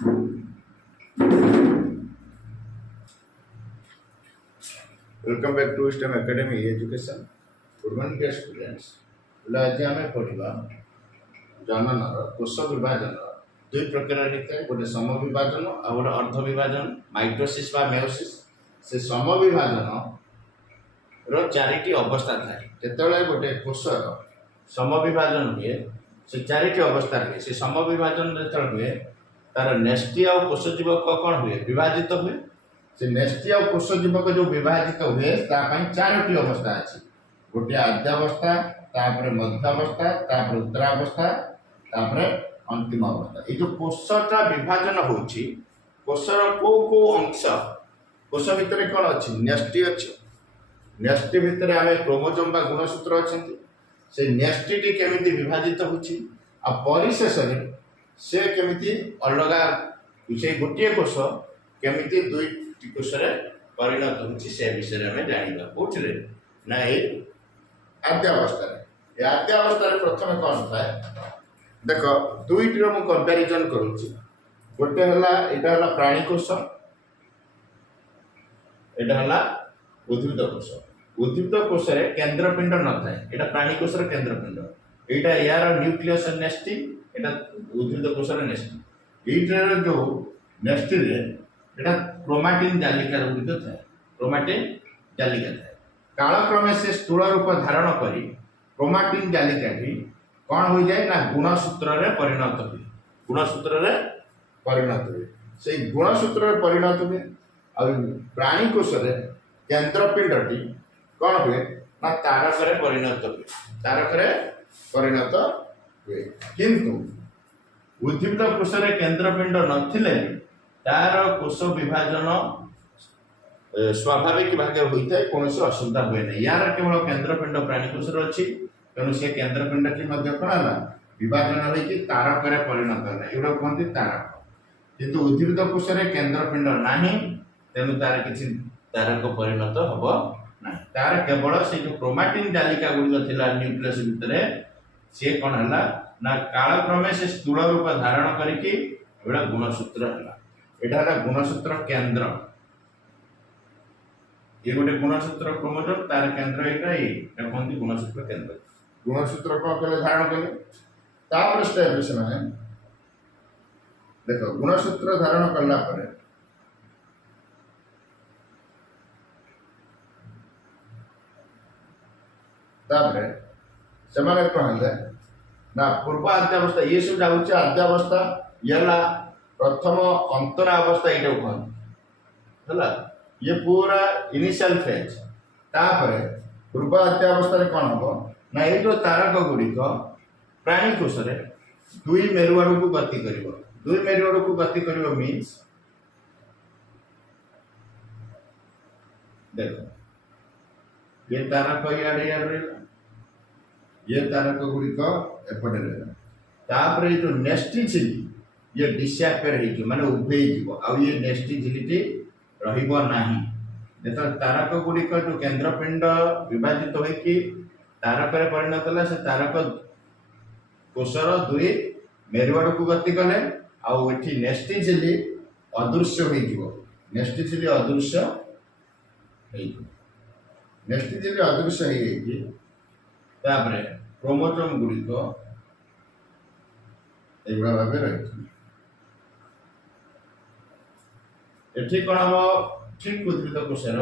Welcome back to STEM academy education. Good morning dear students. आज आम पढ़ा जननर कोष विभाजन दुई प्रकार होता है, गोटे सम विभाजन और गोटे अर्ध विभाजन माइटोसिस बा मेयोसिस। से सम विभाजन रो चारिटी अवस्था थाए। जिते गोटे कोषर सम विभाजन हुए से चारिटी अवस्था हुए। से सम विभाजन जो हुए तार नेष्टि और कोषजीवक कौन हुए विभाजित हुए। से नेष्टि और कोषजीवक जो विभाजित हुए चारोटी अवस्था अच्छी। गोटे आद्यावस्था, तापर मध्यावस्था, तापर उत्तरावस्था, तापर अंतिम अवस्था। ये जो कोषटा विभाजन होची कोषर को अंश कोष भितर कौन अच्छी नेष्टि अच्छी। नेष्टि भितर आम क्रोमोजोम बा गुणसूत्र अच्छा। से नेष्टि केमिति विभाजित होची आ परिशेष से केमिति अलग से गोटे कोष केमिति दुई कोष परिणत होची से विषय में जानिबा। कोठरे ना ए आद्यावस्था आद्यावस्था प्रथम कौन थाए देख दुईटी मु कंपैरिजन करूची। गोटे हला एटा हला प्राणी कोष, एटा हला उद्भिद कोष। उद्भिद कोष रे केंद्रपिंड न थाए, एटा प्राणी कोष रे केंद्रपिंड। एटा यार न्यूक्लियस नेस्टी, एटा उद्भिद कोष रे नेस्टी। एटा जो नेस्टी रे एटा क्रोमाटिन जालिका गुड़िक थाए। क्रोमाटिन जालिका थाए। कालक्रमे से स्थूल रूप धारण करी क्रोमाटिन जालिका कौन हो जाए ना गुणसूत्र रे परिणत हुए। गुणसूत्र रे परिणत हुए। से गुणसूत्र रे परिणत हुए। और प्राणी कोष रे केंद्रपिंडटी कौन हुए ना तारक रे परिणत हुए। तारक रे परिणत हुए। किंतु उद्भिद कोष रे केंद्रपिंड नथिले तार कोष विभाजन स्वाभाविक भाग होता है, कौन से असुविधा हुए नहीं। यार केवल केंद्रपिंड प्राणी कोष अच्छी, तेणु से केंद्रपिंड की कौन है विभाजन होगी तारक रे परिणत है। एगुड़ा कहते तारक। किंतु उद्भिद कोष रे केंद्रपिंड नाही, तेणु तार किसी तारक परिणत हम ना। तार केवल से जो क्रोमाटिन जालिका गुड़िक थिला न्यूक्लियस भितर सी कौन है ना कालक्रमे से स्थूल रूप धारण करके एगुड़ा गुणसूत्र है। यहाँ गुणसूत्र केंद्र, ये गोटे गुणसूत्र क्रोमोजोम तार केंद्र ये कहते गुणसूत्र केंद्र। गुणसूत्र कौन कले धारण कले तापर स्टेप से मैंने देखो गुणसूत्र धारण कला पर तापर से माने कौन है ना पूर्व आद्यावस्था। ये सब जाऊँ आद्यावस्था ये प्रथम अंतरावस्था ये कहते है। ये पूरा इनिशियल फेज। तापर पूर्व अध्यावस्था कौन हम ना ये जो तारक गुड़िक प्राणी कोष रे दुई मेरु आड़ को गति कर। दुई मेरु आड़ को गति कर मीन्स देखो ये तारक इे रहा, ये तारक गुड़िक एपटे रहा। तापर ये जो नेस्टी झिली ये डिसअपियर हो माने उभे जीव आ ये नेस्टी झिलीटी रहिबो नाही। जेत तारक गुड़िक जो केंद्रपिंड विभाजित होइकी तारक रे परिणत होला से तारक कोषर दुई मेरुआड़ को गति कले आउ एठी नेस्टी झिली अदृश्य हो जीवो। नेस्टी झिली अदृश्य हो नेस्टी झिली अदृश्य हो तापरे क्रोमोजोम गुड़िक एगुड़ा भाव रही। एठी कौन हम ठीक उद्भिद कोषर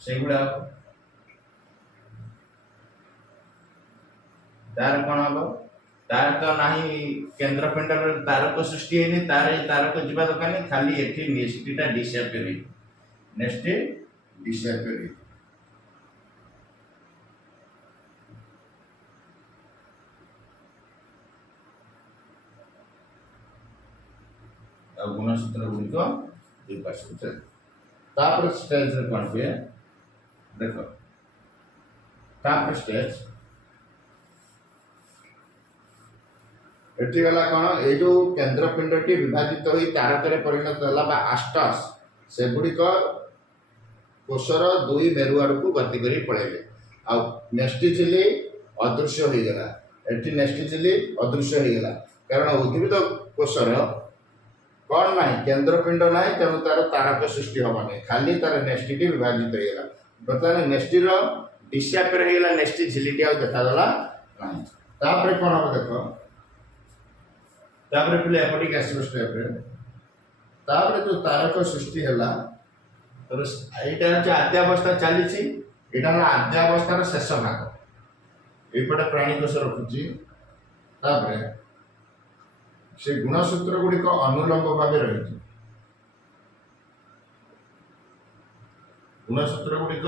से गुड़ा तार कौन हम तार तो नाही केंद्रपिंड तारक सृष्टि है तार तारक जीवा दरकार खाली एठी नेस्टीटा डिसअपियर है। नेस्टी डिसअपियर है। गुणसूत्र गुड़िक दुई पार्श्व तापर स्टेज रे कौन हुए देखो तापर स्टेज एठी गला कौन ये जो केंद्रपिंडटी विभाजित होई तारक रे परिणत होला बा आस्टस से गुड़िक कोषर दुई मेरु आड़ को गति करी पळेले आ नेस्टी झिली अदृश्य हो गला। एठी नेस्टी झिली अदृश्य हो गला कारण उद्भिद कोषर कौन ना केन्द्रपिंड ना तेणु तार तारक सृष्टि हम नहीं खाली तार नेस्टी विभाजित होगा बर्तमान नेस्टीर डिसअपियर होगा नेस्टी झिलिटी आ देखागला ना कौन हम देख तापर पिले एपटिक आसो स्टेप जो तारक सृष्टि है यहाँ हूँ आद्यावस्था चली यहाँ आद्यावस्थार शेष भाग यपटे प्राणीकोश रखुची से गुणसूत्र गुड़िक अनुलंब भाव रही गुणसूत्र गुड़िक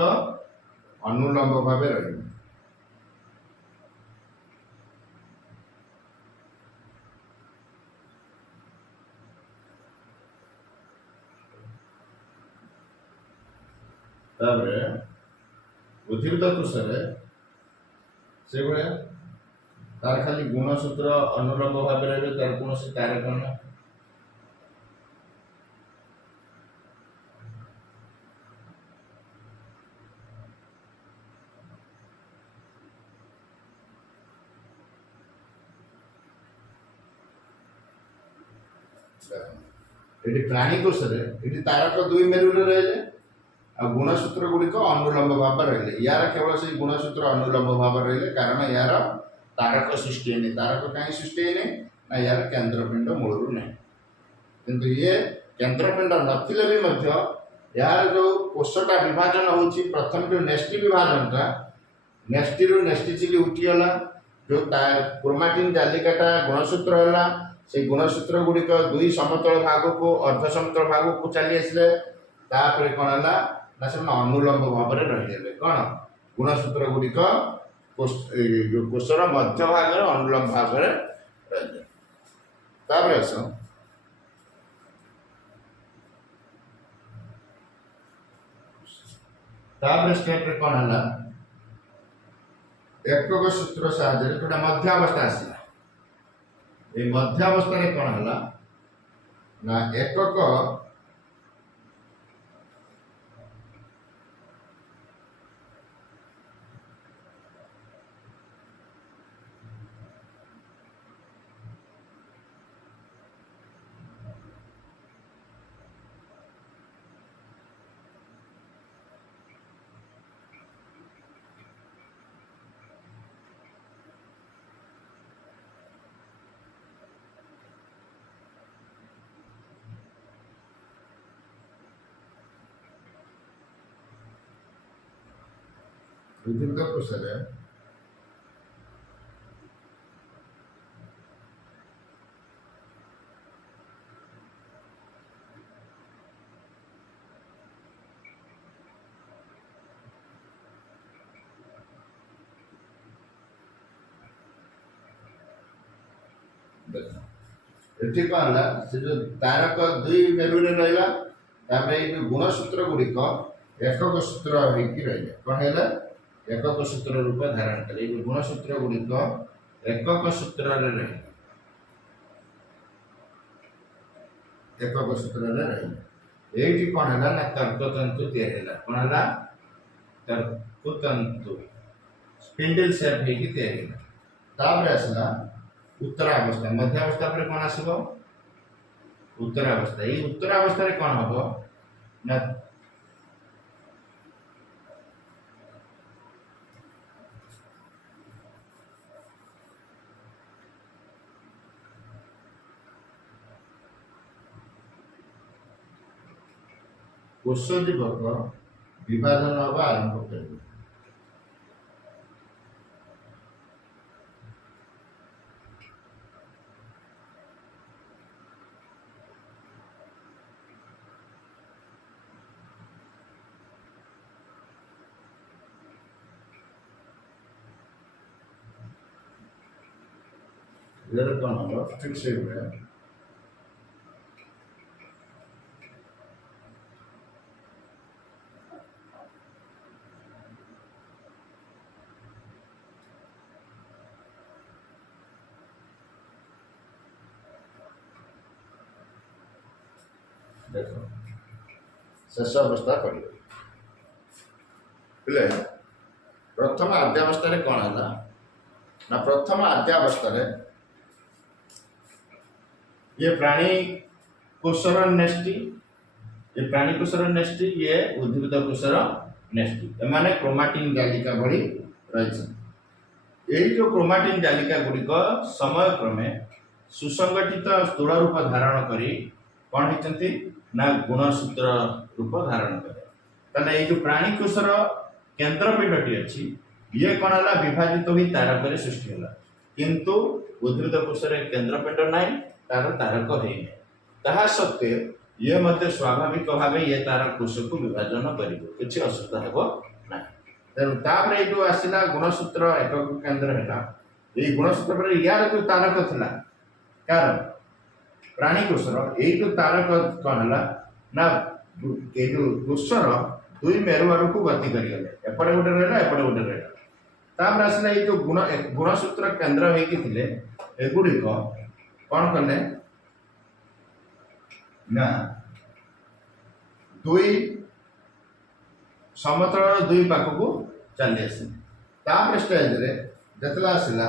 अनुलंब भाव रही उद्भिद कोश से भाया तार खाली गुणसूत्र अनुलंब भाव रही तार कौन से कारक ना प्राणीकोश तारक दुई मेरु रही गुणसूत्र गुड़िक अनुलंब भाव रही यार केवल से गुणसूत्र अनुलंब भाव रही कारण यार तारक सृष्टि है तारक कहीं सृष्टि है ना यार केन्द्रपिंड मूलर ना किंतु ये केन्द्रपिंड नथिले भी यार जो कोषटा विभाजन होची प्रथम जो नेस्टी विभाजनटा नेस्टी रु नेस्टी चिली उठीगला जो क्रोमाटिन जालिकाटा गुणसूत्र है से गुणसूत्र गुड़िक दुई समतल भाग को अर्ध समतल भाग को चली आसिले कौन है ना से अनुलंब भाव रही कौन गुणसूत्र गुड़िक कोषर मध्य भाग अनुलंब भाव आस स्टेप कौन है एकक सूत्र साहाय्य जो मध्यावस्था आसला ये मध्यावस्था कौन है ना एकक उद्भिद कोश ये कौन है से जो तारक दुई मेरु रहा गुणसूत्र गुड़िक एकक सूत्र रही कौन है एकक सूत्र रूप धारण करे गुणसूत्र गुड़िक एकक सूत्र रही एकक सूत्र रही ये कौन है ना तर्कतंतु या कौन है तर्कतंतु स्पिंडल सेप हो आसला उत्तरावस्था मध्यावस्था पर कौन आसो उत्तरावस्था ये उत्तरावस्था कौन हम ना कोष जीवक विभाजन हवा आरंभ कर कौन हम ठीक से देख शेष अवस्था पड़े प्रथम आद्यावस्था कौन है ना प्रथम आद्यावस्था ये प्राणी कोषर नेष्टि, ये प्राणी कोषर नेष्टि, ये उद्भिद कोषर नेष्टि, एमाने क्रोमाटिन जालिका भली रही। यही जो क्रोमाटिन जालिका गुड़िक समय क्रमे सुसंगठित स्थूल रूप धारण करी कौन होती ना गुणसूत्र रूप धारण करे। ताले ये जो प्राणी कोषर केन्द्रपिंडटी अच्छी ये कौन है विभाजित हो तारक सृष्टि है, किंतु उद्भिद कोषर केन्द्रपिंड ना तार तारक है ताहा सत्वे ये मध्य स्वाभाविक भाव ये तार कोष को विभाजन कर किसी असुविधा हेब ना। तेणु ये जो आसला गुणसूत्र एकक केन्द्र है, ये गुणसूत्र पर यार जो तारक था कार प्राणी कोषर यही जो तारक कौन है ना ये जो कोषर दुई मेरु आड़ को गति करगले, एपटे गोटे रहा एपटे गोटे रहा। तापर आसला ये जो गुणसूत्र केन्द्र होगुड़िक कौन कले ना दुई समतल दुई पाख को चली आस। स्टेज रे जतला आसला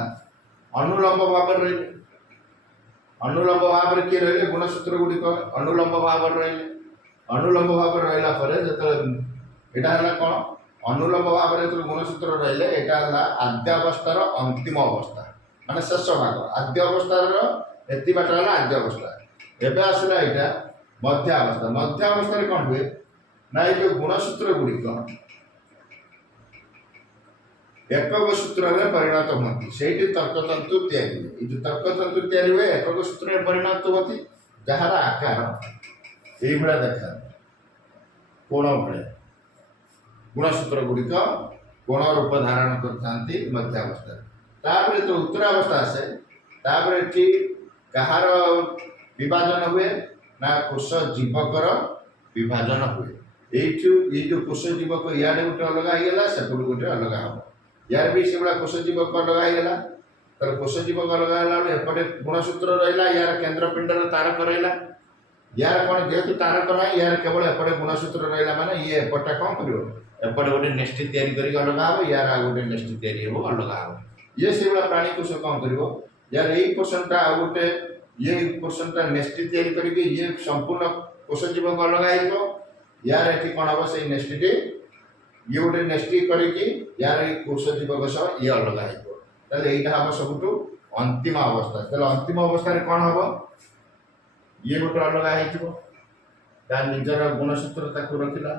अनुलंब भाव रही, अनुलंब भाव में किए रहे गुणसूत्र गुड़िक अनुलंब भाव रही, अनुलंब भाव रहा जो यहाँ कौन अनुलंब भाव में जो गुणसूत्र रही है आद्यावस्थार अंतिम अवस्था माने शेष भाग, आद्यावस्थार एति बाट है आद्यावस्था। एवं आसला यहाँ मध्यावस्था, मध्यावस्था कौन हुए ना ये जो गुणसूत्र गुड़िक एकक सूत्र में परिणत होती से तर्कतंतु या जो तर्कतंतु या हुए एकक सूत्र में परिणत होती जार आकार ये देखा कोण भाया गुणसूत्र गुड़िक कोण रूप धारण करते मध्यावस्था। जो उत्तरावस्था आसे कहार विभाजन हुए ना कोष जीवकर विभाजन हुए। ये जो कोष जीवक इे गोटे अलग होगा सेपट गोटे अलग हम यार भी से कोष जीवक अलग होगा। तर कोष जीवक अलग है एपटे गुणसूत्र रहा यार केन्द्रपिंडर तारक रहा यार कौन जेहेतु तारक ना यार केवल एपटे गुणसूत्र रहा माने ये एपटा कौन कर एपटे गोटे नेष्टि तैयारी अलग हम यार आ गोटे नेष्टि तैयारी हो अलग हम। ये से प्राणी कोष कौन कर यार यही पोर्सनटा आ गोटे ये पोर्सनटा नेष्टि तैयारी करके ये संपूर्ण कोष जीवक अलग हो यार ये कौन हम से नेष्टि ये गोटे नेष्टि करके यार कोष जीवक सह ये अलग हो यहाँ सब अंतिम अवस्था। अंतिम अवस्था कौन हम ये गोटे अलग हो निजर गुणसूत्र रखला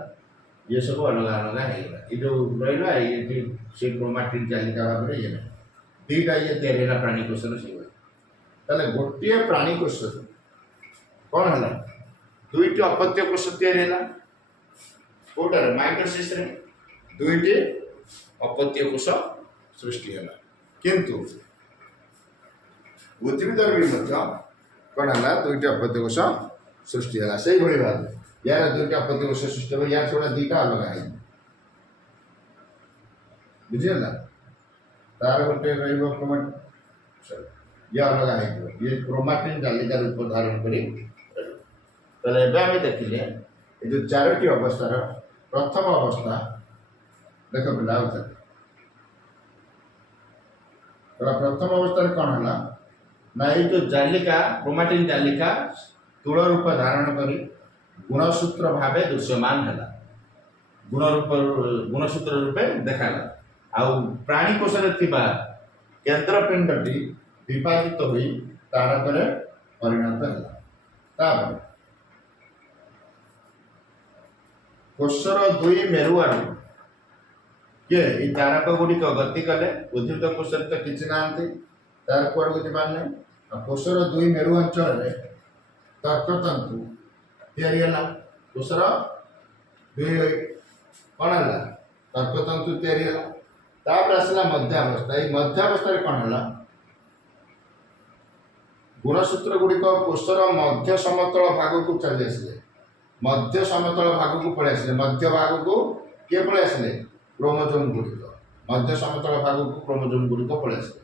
ये सब अलग अलग होगा। ये जो रहा ये से क्रोमाटिन जालिका भाव में ये ना दीटा ये तैयारी प्राणी कोषर से गोटे प्राणी कोष कौन है दुईट अपत्य कोष तैयारी कौटार माइटोसिस दुईट अपत्य कोष सृष्टि है, किंतु उद्भिद भी कौन है दुईट अपत्य कोष सृष्टि है से भाव यार दुईट अपत्य कोष सृष्टि हो यार थोड़ा दीटा अलग है बुझेगा तार गोटे रोमाट ये अलग है ये क्रोमाटिन जालिका रूप धारण कर देखिले ये जो चारोटी अवस्थार प्रथम अवस्था देख पिला प्रथम अवस्था कौन है ना ये जो जालिका क्रोमाटिन जालिका स्थूल रूप धारण कर गुणसूत्र भाव दृश्यमान है गुणसूत्र रूपे देखाला आउ प्राणी कोषर केन्द्रपिंडटी विभाजित हो तारक परिणत है। कोषर दुई मेरु आड़ किए ये तारक गुड़िक गति कले उद्भिद कोषर तो किसी ना तार कुआड़ को जबार नहीं कोषर दुई मेरु अंचल तर्कतंतु या कोषर दुई कौन है तर्कतंतु या आसला मध्यावस्था। ये मध्यावस्था कौन है गुणसूत्र गुड़िक कोषर मध्य समतल भाग को चली आसिले मध्य समतल भाग को पलि आसिले मध्य भाग को किए पलि आसिले क्रोमोजोम गुड़िक मध्य समतल भाग को क्रोमोजोम गुड़िक पलि आसिले।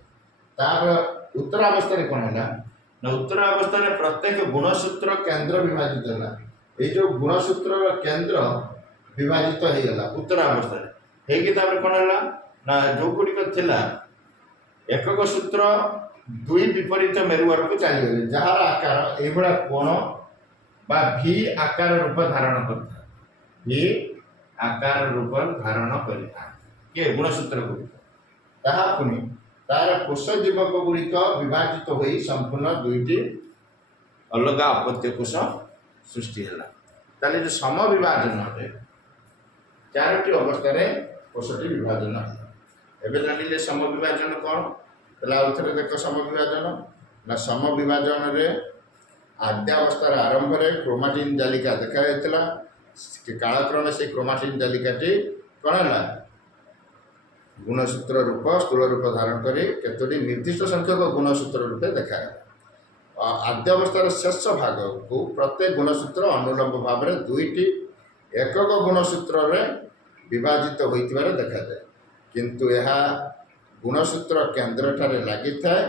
उत्तरावस्था कौन है ना उत्तरावस्था प्रत्येक गुणसूत्र केन्द्र विभाजित है ये जो गुणसूत्र केन्द्र विभाजित होगा उत्तरावस्था कौन है ना जो गुड़िक थिला एकक सूत्र दुई विपरीत मेरु आड़ को चलीगले जार आकार ये कोण बा भी आकार रूप धारण करता भी आकार रूप धारण करता किए गुणसूत्र गुड़िक ताहा पुणी तार कोष जीवक गुड़िक विभाजित हो संपूर्ण दुईटी अलग अपत्य कोष सृष्टि है ताले जो सम विभाजन चारोटी अवस्था कोषटी विभाजन है जानिले सम विभाजन कौन आउ थे देख सम विभाजन ना सम विभाजन रे आद्यावस्थार आरंभ में क्रोमाटिन जालिका देखा कालक्रमे से क्रोमाटिन जालिकाटी कौन है गुणसूत्र रूप स्थूल रूप धारण कर केतोटी निर्दिष्ट संख्यक गुणसूत्र रूपे देखा आद्यावस्थार शेष भाग को प्रत्येक गुणसूत्र अनुलंब भाव में दुईटी एकक गुणसूत्र विभाजित होइतिबार देखा जाए किंतु यह गुणसूत्र केन्द्र ठारे लगी थाए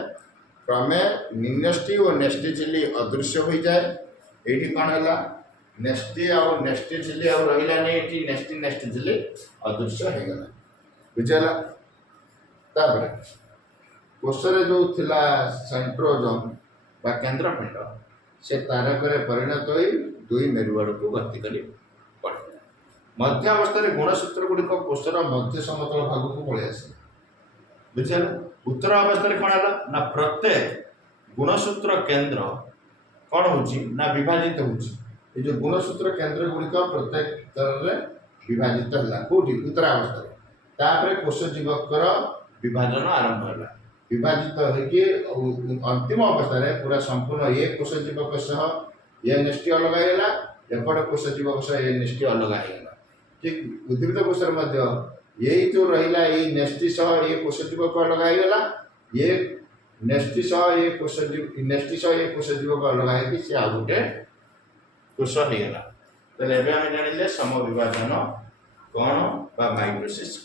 क्रमे निन्यष्टि और नेष्टि झिल्ली अदृश्य हो जाए ये कौन है नेष्टि आउ नेष्टि झिल्ली आउ रहिलानी ये नेष्टि नेष्टि झिल्ली अदृश्य हो गला बुझेगा तापर कोषरे जो थिला सेंट्रोजोम बा केंद्रपिंड से तारक परिणत हो दुई मेरुआड़ को गति कर पड़े मध्य अवस्था गुणसूत्र गुड़िक कोषर मध्य समतल भाग को पलि आसे बुझे उत्तर अवस्था कौन है ना प्रत्येक गुणसूत्र केन्द्र कौन हो विभाजित हो जो गुणसूत्र केन्द्र गुड़िक प्रत्येक स्तर विभाजित है कौटी उत्तरावस्था तापर कोष जीवकर विभाजन आरंभ है विभाजित होगी अंतिम अवस्था पूरा संपूर्ण ये कोष जीवक सह ये नेष्टि अलग होगा एपट कोष जीवक सह ये नेष्टि अलग होगा ठीक उद्भिद कोष यही जो रहा ये नेष्टि सह ये कोष जीवक अलग होगा ये नेष्टि सह ये कोष नेष्टि सह ये कोष जीवक अलग है सी आ गोटे कोष होगा तेल एवं जानिले सम विभाजन कौन बा माइटोसिस